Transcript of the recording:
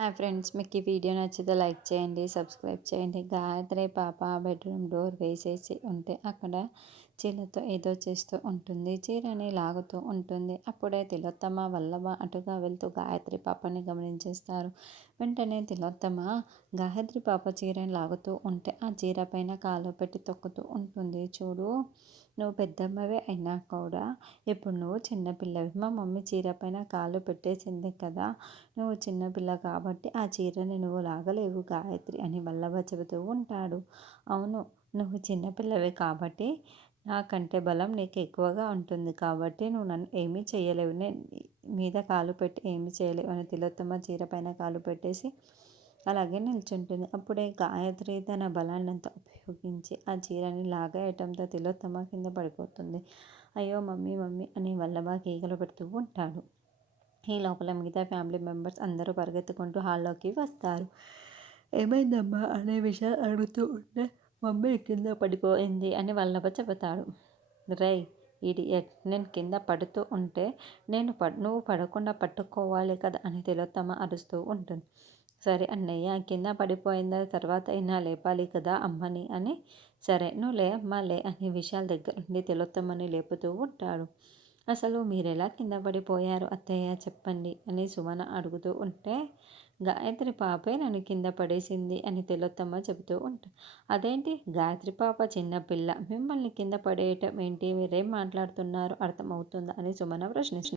Hi friends, మీకు ఈ video నచ్చితే లైక్ చేయండి, సబ్స్క్రైబ్ చేయండి. గాయత్రి పాప బెడ్రూమ్ డోర్ వేసేసి ఉంటే అక్కడ చీరతో ఏదో చేస్తూ ఉంటుంది. చీరని లాగుతూ ఉంటుంది. అప్పుడే తిలోత్తమ వల్లభ అటుగా వెళ్తూ గాయత్రి పాపని గమనించేస్తారు. వెంటనే తిలోత్తమ గాయత్రి పాప చీరని లాగుతూ ఉంటే ఆ చీర పైన కాలు పెట్టి తొక్కుతూ ఉంటుంది. చూడు, నువ్వు పెద్దమ్మవే అయినా కూడా ఇప్పుడు నువ్వు చిన్నపిల్లవి. మా మమ్మీ చీర పైన కాలు పెట్టేసింది కదా, నువ్వు చిన్నపిల్ల కాబట్టి ఆ చీరని నువ్వు లాగలేవు గాయత్రి అని వల్లభ చెబుతూ ఉంటాడు. అవును, నువ్వు చిన్నపిల్లవే కాబట్టి నాకంటే బలం నీకు ఎక్కువగా ఉంటుంది కాబట్టి నువ్వు నన్ను ఏమీ చేయలేవు, నేను మీద కాలు పెట్టి ఏమీ చేయలేవు అని తిలోత్తమ చీర పైన కాలు పెట్టేసి అలాగే నిల్చుంటుంది. అప్పుడే గాయత్రి తన బలాన్నంతా ఉపయోగించి ఆ చీరని లాగేయటంతో తిలోత్తమ కింద పడిపోతుంది. అయ్యో మమ్మీ మమ్మీ అని వల్లభ కేకలు పెడుతూ ఉంటాడు. ఈ లోపల మిగతా ఫ్యామిలీ మెంబర్స్ అందరూ పరిగెత్తుకుంటూ హాల్లోకి వస్తారు. ఏమైందమ్మా అనే విషయం అడుగుతూ ఉంటే మమ్మీ కింద పడిపోయింది అని వల్లభ చెబుతాడు. రేయ్ ఇడియట్, నేను కింద పడుతూ ఉంటే నువ్వు పడకుండా పట్టుకోవాలి కదా అని తిలోత్తమ అరుస్తూ ఉంటుంది. సరే అన్నయ్య, కింద పడిపోయిందా తర్వాత అయినా లేపాలి కదా అమ్మని అని. సరే నువ్వు లే అమ్మా లే అని విశాల్ దగ్గరుండి తిలోత్తమని లేపుతూ ఉంటాడు. అసలు మీరెలా కింద పడిపోయారు అత్తయ్య చెప్పండి అని సుమన అడుగుతూ ఉంటే గాయత్రి పాపే నన్ను కింద పడేసింది అని తిలోత్తమ చెబుతూ ఉంటా. అదేంటి గాయత్రి పాప చిన్నపిల్ల, మిమ్మల్ని కింద పడేయటం ఏంటి, మీరేం మాట్లాడుతున్నారో అర్థమవుతుందా అని సుమన ప్రశ్నిస్తుంది.